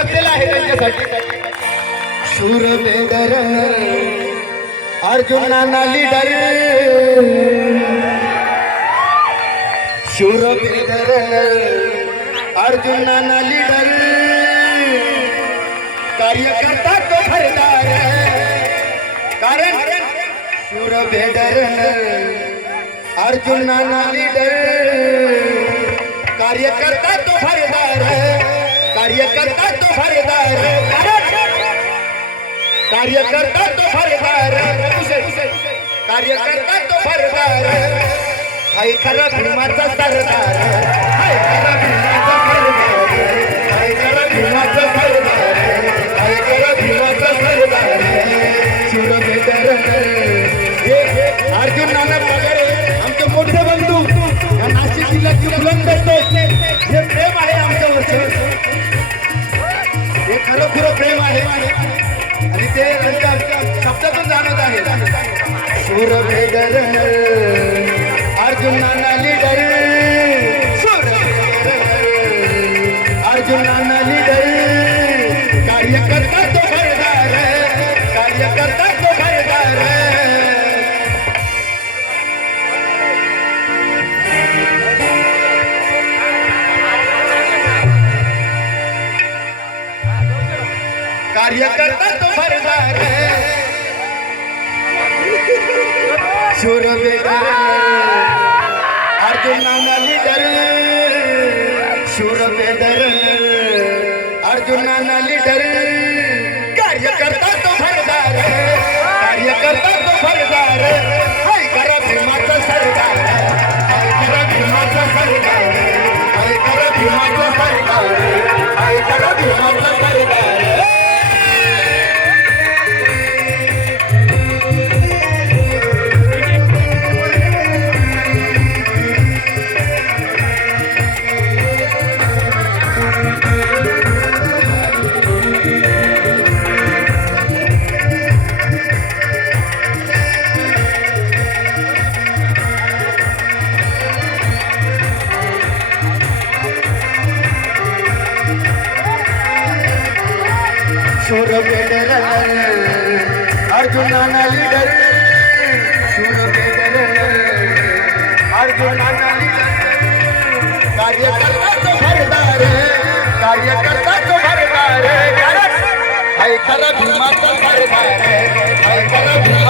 रचलेलं आहे त्यांच्यासाठी. शूर बेदर अर्जुनाना लीडर, शूर बेदर अर्जुनाना लीडर, कार्यकर्ता तो भरदार, कारण शूर बेदर अर्जुनाना लीडर, कार्यकर्ता तो भरदार, कार्यकर्ता तो भरदार, कार्यकर्ता तो भरदार, कार्यकर्ता तो भरदार, हाय खरा भीमाचा सरदार, हाय खरा भीमाचा सरदार, हाय खरा भीमाचा सरदार, हाय खरा भीमाचा सरदार. शूर बेदर अर्जुन नाना पगारे आमचे मोठे बंधू या नाशिक जिल्ह्याची बुलंद हे प्रेम आहे आमच्यावरचे, हे खरं प्रेम आहे आणि ते त्यांच्या शब्दातून जाणवत आहे. शूर बेदर अर्जुन नाना लीडर, शूर अर्जुन नाना लीडर, कार्यकर्ता तो भरदार, कार्यकर्ता तो भरदार. कार्यकर्ता तो भरदार, शूर बेदर अर्जुन नाना लीडर, शूर बेदर अर्जुन नाना लीडर, कार्यकर्ता तो भरदार, कार्यकर्ता तो भरदार, हाय करा भीमाचा सरदार, हाय करा भीमाचा सरदार, हाय करा भीमाचा सरदार, हाय करा भीमाचा सरदार. शूर बेदर अर्जुन नाना लीडर, शूर बेदर अर्जुन नाना लीडर, कार्यकर्ता तो भरदार, कार्यकर्ता तो भरदार, हाय खरा भीमाचा सरदार, हाय खरा भीमा